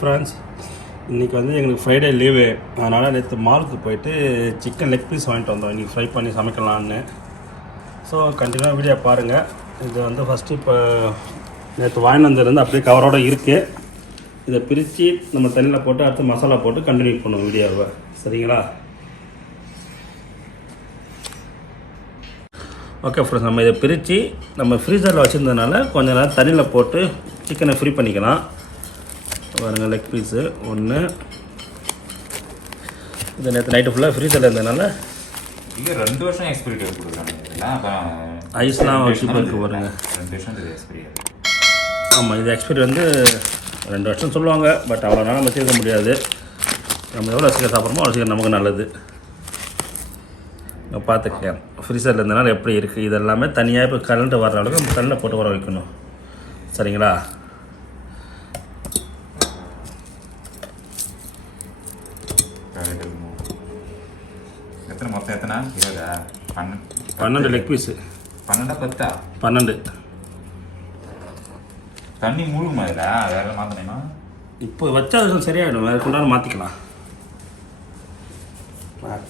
Friends, இன்றைக்கி வந்து எங்களுக்கு ஃப்ரைடே லீவு. அதனால் நேற்று மாலுக்கு போயிட்டு சிக்கன் லெக் பீஸ் வாங்கிட்டு வந்தோம். இன்றைக்கி ஃப்ரை பண்ணி சமைக்கலான்னு. ஸோ கண்டினியூவாக வீடியோ பாருங்கள். இது வந்து ஃபஸ்ட்டு இப்போ நேற்று வாங்கிட்டு வந்ததுலேருந்து அப்படியே கவரோடு இருக்குது. இதை பிரித்து நம்ம தண்ணியில் போட்டு அடுத்து மசாலா போட்டு கண்டினியூ பண்ணுவோம் வீடியோவை. சரிங்களா? ஓகே ஃப்ரெண்ட்ஸ், நம்ம இதை பிரித்து நம்ம ஃப்ரீசரில் வச்சுருந்ததுனால கொஞ்சம் நேரம் தண்ணியில் போட்டு சிக்கனை ஃப்ரீ பண்ணிக்கலாம். பாருங்க, லெக் பீஸு ஒன்று. இது நேற்று நைட்டு ஃபுல்லாக ஃப்ரீசரில் இருந்ததுனால இது 2 வருஷம் எக்ஸ்பீரி டேட் கொடுக்குறாங்க. ஐஸ்லாம் வச்சு போயிருக்கு பாருங்க. 2 வருஷம் இது எக்ஸ்பீரி. ஆமாம், இது எக்ஸ்பீரி வந்து 2 வருஷம் சொல்லுவாங்க. பட் அவ்வளோ நாள் நம்ம வச்சுருக்க முடியாது. நம்ம எவ்வளோ சீக்கிரம் சாப்பிட்றோமோ அவ்வளோ சீக்கிரம் நமக்கு நல்லது. பார்த்துக்கேன் ஃப்ரீசரில் இருந்தனால எப்படி இருக்குது. இது எல்லாமே தனியாக இப்போ கரண்ட்டு வர்ற அளவுக்கு நம்ம கல்லில் போட்டு வர வைக்கணும். சரிங்களா? எத்தனை மொத்தம் எத்தனை? 12 லெக் பீஸு. 12 தண்ணி மூழ்குமா இதில்? வேறு மாற்றணுமா? இப்போ வச்சா சரியாயிடும். வேறு கொண்டாந்து மாற்றிக்கலாம்.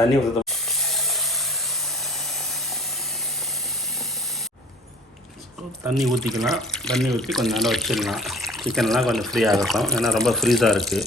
தண்ணி ஊற்ற தண்ணி ஊற்றிக்கலாம். தண்ணி ஊற்றி கொஞ்சம் நேரம் வச்சிடலாம். சிக்கன்லாம் கொஞ்சம் ஃப்ரீ ஆகட்டும். ஏன்னா ரொம்ப ஃப்ரீஸாக இருக்குது.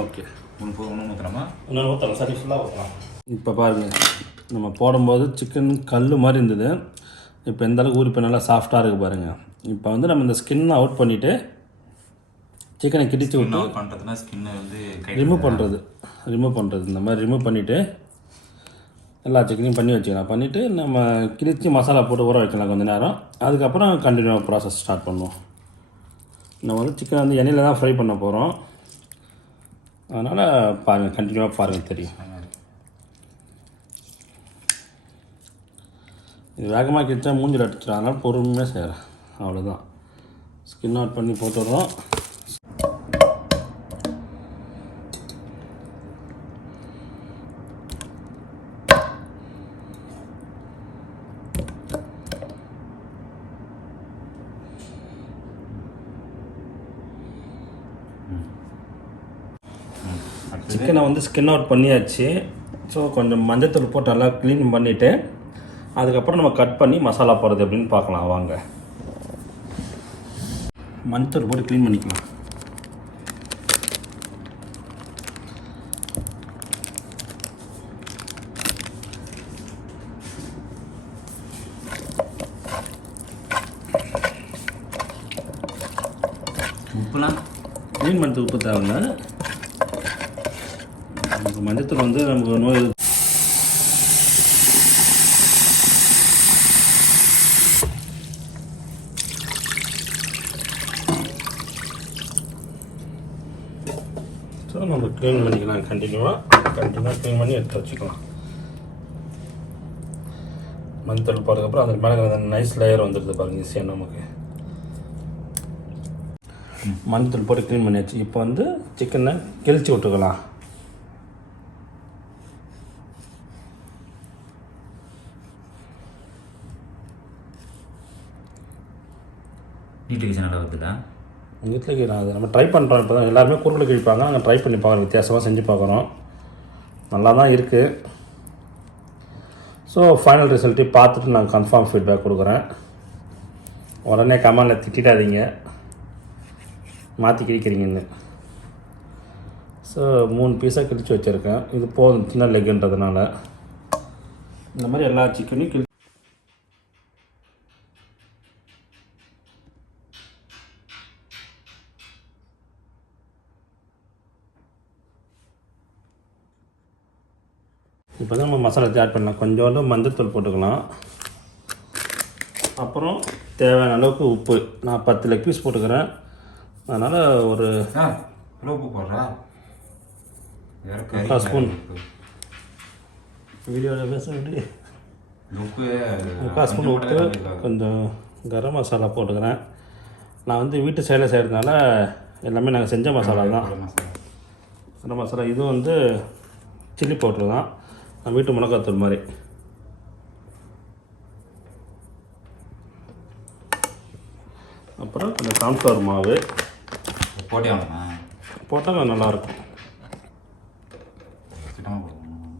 ஓகே, ஒன்று ஊற்றலாமா? இன்னொன்று ஊற்றலாம். சரி, ஃபுல்லாக ஊற்றலாம். இப்போ பாருங்கள், நம்ம போடும்போது சிக்கன் கல் மாதிரி இருந்தது. இப்போ எந்த அளவுக்கு ஊறி நல்லா சாஃப்டாக இருக்குது பாருங்கள். இப்போ வந்து நம்ம இந்த ஸ்கின்னை அவுட் பண்ணிவிட்டு சிக்கனை கிடிச்சு விட்டு பண்ணுறதுனா ஸ்கின்னை வந்து ரிமூவ் பண்ணுறது இந்த மாதிரி ரிமூவ் பண்ணிவிட்டு எல்லா சிக்கனையும் பண்ணி வச்சுக்கலாம். பண்ணிவிட்டு நம்ம கிழிச்சி மசாலா போட்டு ஊற வைக்கலாம் கொஞ்சம் நேரம். அதுக்கப்புறம் கண்டினியூவாக ப்ராசஸ் ஸ்டார்ட் பண்ணுவோம். நம்ம வந்து சிக்கன் வந்து எண்ணெயில் தான் ஃப்ரை பண்ண போகிறோம். அதனால் பாருங்கள், கண்டினியூவாக பாருங்கள், தெரியும். இது வேகமாக கிழிச்சா மூஞ்சில் அடிச்சிடும். அதனால் பொறுமையாக செய்கிறேன். அவ்வளோதான். ஸ்கின் அவுட் பண்ணி போட்டுடுறோம். சிக்கனை வந்து ஸ்கின் அவுட் பண்ணியாச்சு. ஸோ கொஞ்சம் மஞ்சத்தூள் போட்டு நல்லா க்ளீன் பண்ணிவிட்டு அதுக்கப்புறம் நம்ம கட் பண்ணி மசாலா போடுறது எப்படின்னு பார்க்கலாம். வாங்க, மஞ்சத்தூள் போட்டு க்ளீன் பண்ணிக்கலாம். உப்புலாம் க்ளீன் பண்ணுறது உப்பு தேவைங்க. நமக்கு மஞ்சத்தூள் வந்து நமக்கு நோய் ஸோ நம்ம க்ளீன் பண்ணிக்கலாம். கண்டினியூவாக க்ளீன் பண்ணி எடுத்து வச்சுக்கலாம். மஞ்சத்தூள் போடுறதுக்கப்புறம் அது மேலே அந்த நைஸ் லேயர் வந்துடுது பாருங்கள். ஈஸியாக நமக்கு மஞ்சத்தூள் போட்டு க்ளீன் பண்ணியாச்சு. இப்போ வந்து சிக்கனை கிழிச்சி விட்டுக்கலாம். நீட்டு நல்லா வருதுல்ல? வீட்டில் நான் அது நம்ம ட்ரை பண்ணுறோம். இப்போ தான் எல்லாருமே குறுக்கில் கிழிப்பாங்க. நாங்கள் ட்ரை பண்ணி பார்க்குறோம். வித்தியாசமாக செஞ்சு பார்க்குறோம். நல்லா தான் இருக்குது. ஸோ ஃபைனல் ரிசல்ட்டு பார்த்துட்டு நான் கன்ஃபார்ம் ஃபீட்பேக் கொடுக்குறேன். உடனே கமெண்டில் திட்டாதீங்க மாற்றி கிழிக்கிறீங்கன்னு. ஸோ 3 பீஸாக கிழிச்சு வச்சுருக்கேன். இது போதும் சின்ன லெக்குன்றதுனால. இந்த மாதிரி எல்லா சிக்கனையும் கிழி இப்போ தான் நம்ம மசாலா ஆட் பண்ணலாம். கொஞ்சோண்டு மஞ்சத்தூள் போட்டுக்கலாம். அப்புறம் தேவையான அளவுக்கு உப்பு. நான் 10 லெக் பீஸ் போட்டுக்கிறேன். அதனால் ஒரு உப்பு போடுறா 1/4 ஸ்பூன் வீடியோவில் பேச வேண்டிய உப்பு 1/4 ஸ்பூன் உப்பு, கொஞ்சம் கரம் மசாலா போட்டுக்கிறேன். நான் வந்து வீட்டு சைடில் செய்கிறதுனால எல்லாமே நாங்கள் செஞ்ச மசாலா தான். கரம் மசாலா இதுவும் வந்து சில்லி பவுட்ரு தான். நம்ம வீட்டு மிளகாத்தூள் மாதிரி. அப்புறம் கொஞ்சம் கார்ன்ஃப்ளவர் மாவு போட்டே வேணுமா? போட்டால் நல்லாயிருக்கும். கிட்டமாக போடணும்.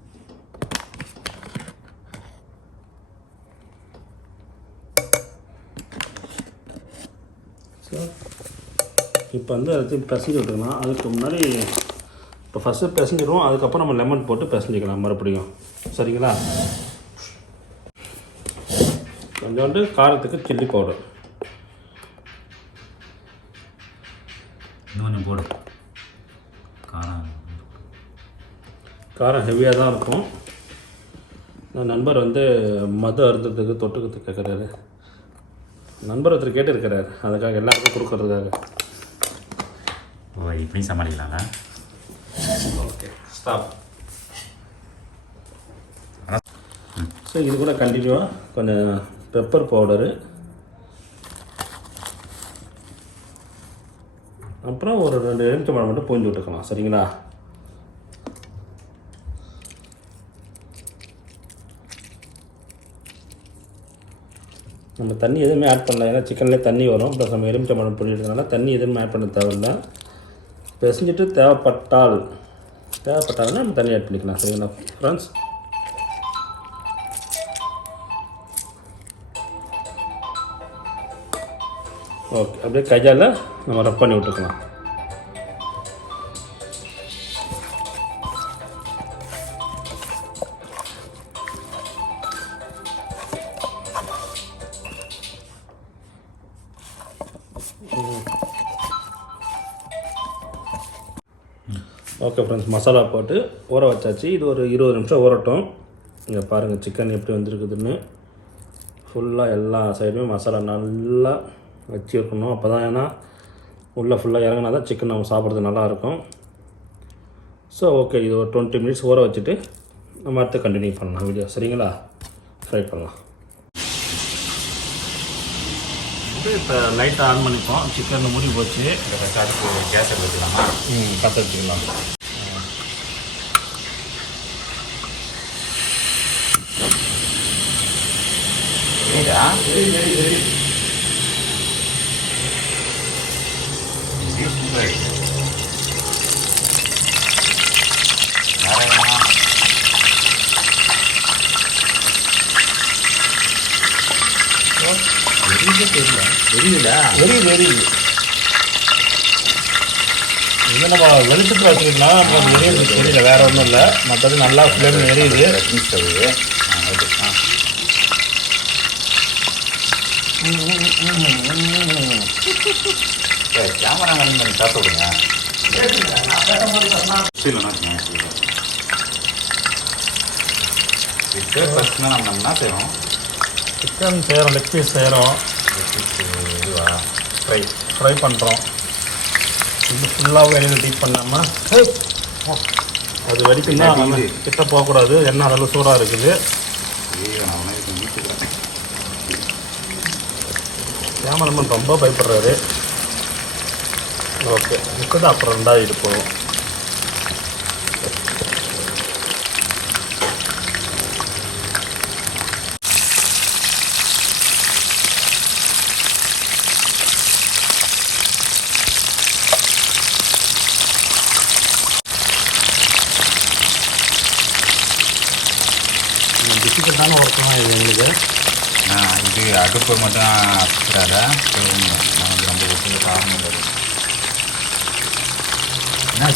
ஸோ இப்போ வந்து எல்லாத்தையும் பிசைஞ்சு விட்டுக்கலாம். அதுக்கு முன்னாடி இப்போ ஃபஸ்ட்டு பிசைஞ்சிடுவோம், அதுக்கப்புறம் நம்ம லெமன் போட்டு பிசைஞ்சிக்கலாம் மறுபடியும். சரிங்களா? கொஞ்சோண்டு காரத்துக்கு சில்லி பவுடர் இன்னும் கொஞ்சம் போடு. காரம் ஹெவியாக தான் இருக்கும். என் நண்பர் வந்து மது அருந்ததுக்கு தொட்டுக்கிறதுக்கு கேட்குறாரு. நண்பர் ஒருத்தர் கேட்டிருக்கிறார், அதுக்காக எல்லாருக்கும் கொடுக்கறதுக்காக. ஓ, இப்படி சமாளிக்கலாம்ல. Okay, stop. ஸோ இது கூட கண்டினியூவாக கொஞ்சம் பெப்பர் பவுடரு, அப்புறம் ஒரு 2 எலுமிச்சம்பழம் மட்டும் பூஞ்சி விட்டுக்கலாம். சரிங்களா? நம்ம தண்ணி எதுவுமே ஆட் பண்ணல, ஏன்னா சிக்கன்லேயே தண்ணி வரும். ப்ளஸ் நம்ம எலுமிச்சம்பழம் புழிஞ்சதுனால தண்ணி எதுவுமே ஆட் பண்ண தேவையில்லை. பிசைஞ்சிட்டு தேவைப்பட்டாலும் நம்ம தண்ணி ஆட் பண்ணிக்கலாம். சரிங்களா ஃப்ரெண்ட்ஸ்? ஓகே, அப்படியே கையால் நம்ம ரப் பண்ணி விட்டுக்கலாம். ஓகே ஃப்ரெண்ட்ஸ், மசாலா போட்டு ஊற வச்சாச்சு. இது ஒரு 20 நிமிஷம் ஊறட்டும். இங்கே பாருங்கள் சிக்கன் எப்படி வந்துருக்குதுன்னு. ஃபுல்லாக எல்லா சைடுமே மசாலா நல்லா வச்சு வைக்கணும். அப்போ தான், ஏன்னா உள்ளே ஃபுல்லாக இறங்கினா தான் சிக்கன் நம்ம சாப்பிட்றது நல்லாயிருக்கும். ஸோ ஓகே, இது ஒரு 20 மினிட்ஸ் ஊற வச்சுட்டு நம்ம அடுத்து கண்டினியூ பண்ணலாம் வீடியோ. சரிங்களா? ஃப்ரை பண்ணலாம். இப்போ லைட்டாக ஆன் பண்ணிப்போம். சிக்கனில் மூடி போச்சு. அடுப்பு கேஸ் வச்சுக்கலாமா? பற்ற வச்சுக்கலாம். இது நம்ம வெளிச்சத்தில் வச்சுருக்கலாம். நமக்கு எரியுது தெரியல, வேறு ஒன்றும் இல்லை. மற்றது நல்லா ஃப்ளேம் எரியுது. கேமரா மேன் காசு விடுங்க. ஃபஸ்ட்னா நம்ம என்ன செய்வோம்? சிக்கன் செய்கிறோம், லெக் பீஸ் செய்கிறோம். இதுவா ஃப்ரை பண்ணுறோம். இது ஃபுல்லாகவே எண்ணெயில் டீப் பண்ணாமல் அது வரைக்கும் தான் நம்ம கிட்ட போகக்கூடாது. எண்ணெய் அதெல்லாம் சூடாக இருக்குது. கேமராமேன் ரொம்ப பயப்படுறாரு. ஓகே, இப்போ அப்புறம் 2 போகும். டிஃபிகல்ட்டான ஒர்க்லாம் இது எங்களுக்கு. இது அடுப்பு மட்டும் அரைச்சிடாத, நமக்கு ரொம்ப ஒட்டு காரணம் இல்லை. என்ன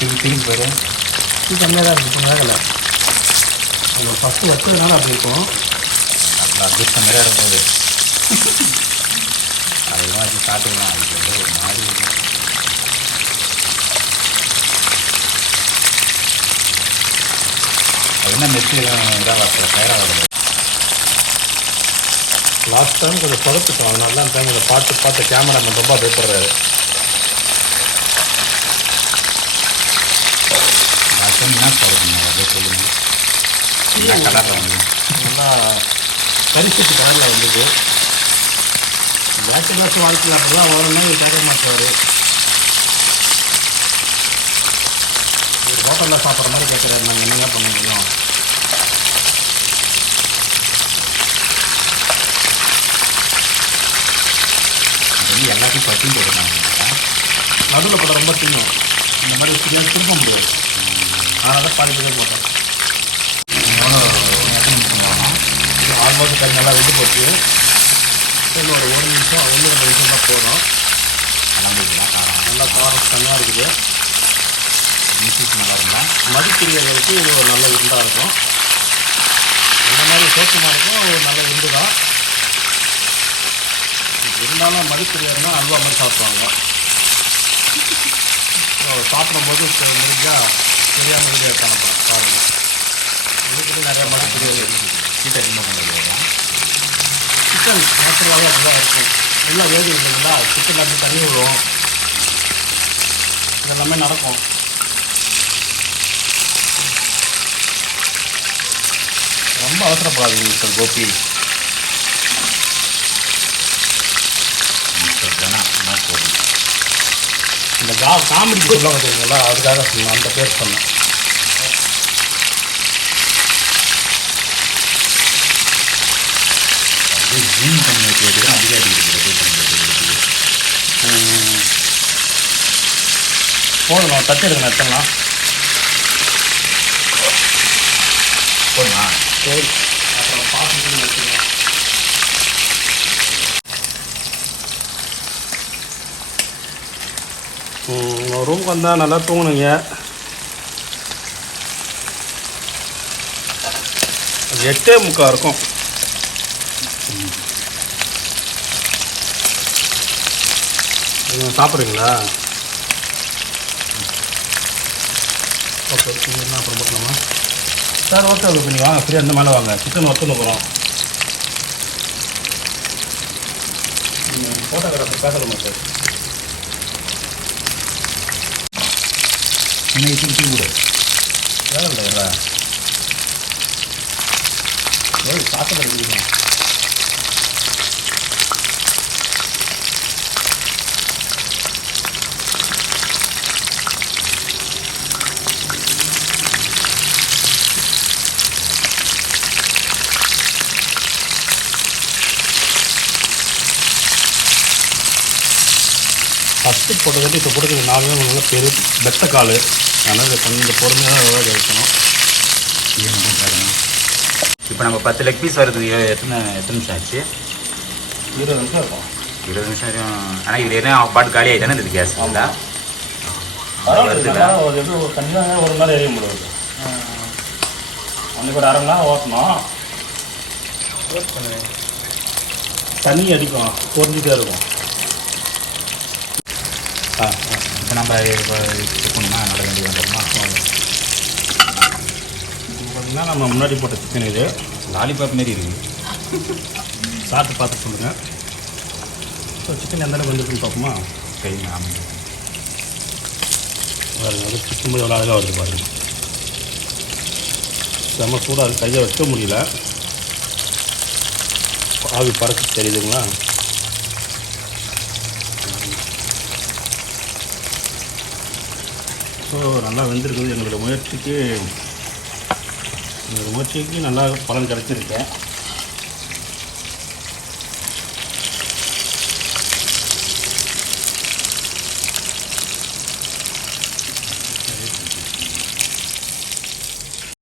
திருப்பி போயிடு. இது கம்மியாக தான் இருக்குது, வேகலை. நம்ம ஃபஸ்ட்டு வச்சதுனால அப்படி இருக்கும். நல்லா அட்ஜஸ்ட் மாதிரியே இருக்கும்போது அதெல்லாம் வச்சு சாப்பிட்டுக்கலாம். அதுக்கு வந்து ஒரு மாதிரி இருக்கும். அது என்ன மெச்சு இதாக பார்க்கல, தயாராக வருது. லாஸ்ட் டைம் கொஞ்சம் சொதப்பிட்டோம், அதனால தான் டைம் கொஞ்சம் பார்த்து கேமராமேன் ரொம்ப பயப்படுறாரு. லாஸ்ட் டைம் என்ன சொல்லுங்க, அப்படியே சொல்லுங்கள். என்ன கலரில் வந்து நல்லா கரிசட்டு கலரில் வந்தது. பேச்சுலர்ஸ் வாழ்க்கையில் அப்படி தான் வரணும், இது கேட்க மாட்டார். ஹோட்டலில் சாப்பிட்ற மாதிரி கேட்குறாரு, நாங்கள் என்னங்க பண்ண முடியும்? இது எல்லாத்தையும் பட்டி போடுறாங்க. நடுவில் போட்ட ரொம்ப தின்னும், இந்த மாதிரி பிரியாணி திரும்ப முடியாது. அதனால தான் பாதி பேர் போட்டோம். எவ்வளோ எத்தனை நிமிஷம் ஆகும்? ஆல்மோஸ்ட் கறி நல்லா வெந்து போச்சு. இன்னும் ஒரு 1 நிமிஷம் 1-2 நிமிஷம் தான் போதும். நல்லா காரம் தனியாக இருக்குது. மியூசிக் நல்லா இருந்தா மதிப்பிரியர்களுக்கு இது ஒரு நல்ல விருந்தாக இருக்கும். இந்த மாதிரி சோத்துமா இருக்கும் ஒரு நல்ல விருந்து தான். இருந்தாலும் மதிப்பிரியர்னா அல்வா மாதிரி சாப்பிடுவாங்க. சாப்பிடும்போது முடிஞ்சால் தெரியாமல் முடிஞ்ச எடுத்தாங்க பாருங்கள். இதுக்கு நிறையா மதிப்பிரியர்கள் இருக்குது. சீட்டை அதிகமாக பண்ணுறது. சிக்கன் நேச்சுரலாகவே அப்படி தான் இருக்கும். எல்லாம் வேதி இல்லைங்களா, சிக்கன் அப்படி தண்ணி விடும், இதெல்லாமே நடக்கும். ரொம்ப அவசரப்படாதீங்க மிஸ்டர் கோபி. இந்த காமெடி சொல்ல பார்த்தீங்களா, அதுக்காக சொன்னேன், அந்த பேர் சொன்னேன். ஜீன் பண்ணி வைக்கிறது அதிகாரி போதும், நான் தச்சு எடுக்கணும் எடுத்துடலாம். போதுமா? சரி, அப்புறம் பார்த்து வச்சுக்கலாம். ரூமுக்கு வந்தால் நல்லா தூங்கணுங்க. 8:45 இருக்கும். நீங்கள் சாப்பிட்றீங்களா? ஓகே, என்ன அப்புறம் போட்டலாமா? சார் ஓகே ஓகே, நீங்கள் வாங்க, ஃப்ரீயாக இருந்த மேலே வாங்க. சிக்கன் ஒத்துன்னு போகிறோம். ஃபோட்டோகிராஃபர் பேசலாமா சார்? இன்னைக்கு திருப்பி கூட வேலை இல்லையா? சாப்பிட முடியுமா? ஃபஸ்ட்டு போட்டதுக்கு இப்போ போட்டதுக்கு 4 நல்லா பெரிய பெத்த கால். அதனால் கொஞ்சம் பொறுமையாக கிடைக்கணும். இப்போ நம்ம 10 லெக் பீஸ் வருது. எத்தனை நிமிஷம் ஆச்சு? 20 நிமிஷம் இருக்கும். 20 நிமிஷம் வரையும். ஆனால் இது என்ன பாட்டு காலி ஆகிட்டானே இந்த கேஸ் இல்லை? பரவாயில்ல, ஒரு எப்படி கண்டிப்பாக ஒரு நாள் எரிய முடியாது. அன்றைக்கு ஒரு 1/2 மணி நேரம் ஓட்டணும். தண்ணி அடிக்கும், பொறிஞ்சிட்டே இருக்கும். இப்போ நம்ம இப்போ செக் பண்ணணுமா நட வேண்டிய வந்துடுமா? பார்த்தீங்கன்னா நம்ம முன்னாடி போட்ட சிக்கன் இது லாலிபாப் மாரி இருக்குது. சாப்பிட்டு பார்த்து சொல்லுங்கள். ஸோ சிக்கன் எந்த அளவுக்கு வந்துருக்குன்னு பார்ப்போமா? கை ஆமாம். பாருங்கள், அது சிக்கன் போது எவ்வளோ அழகாக வருது பாருங்கள். செம்ம சூடாக அது கையை வைக்க முடியல, ஆவி பறக்க தெரியுதுங்களா? ஸோ நல்லா வெந்திருக்குது. எங்களோட முயற்சிக்கு நல்லா பலன் கிடச்சிருக்கேன்.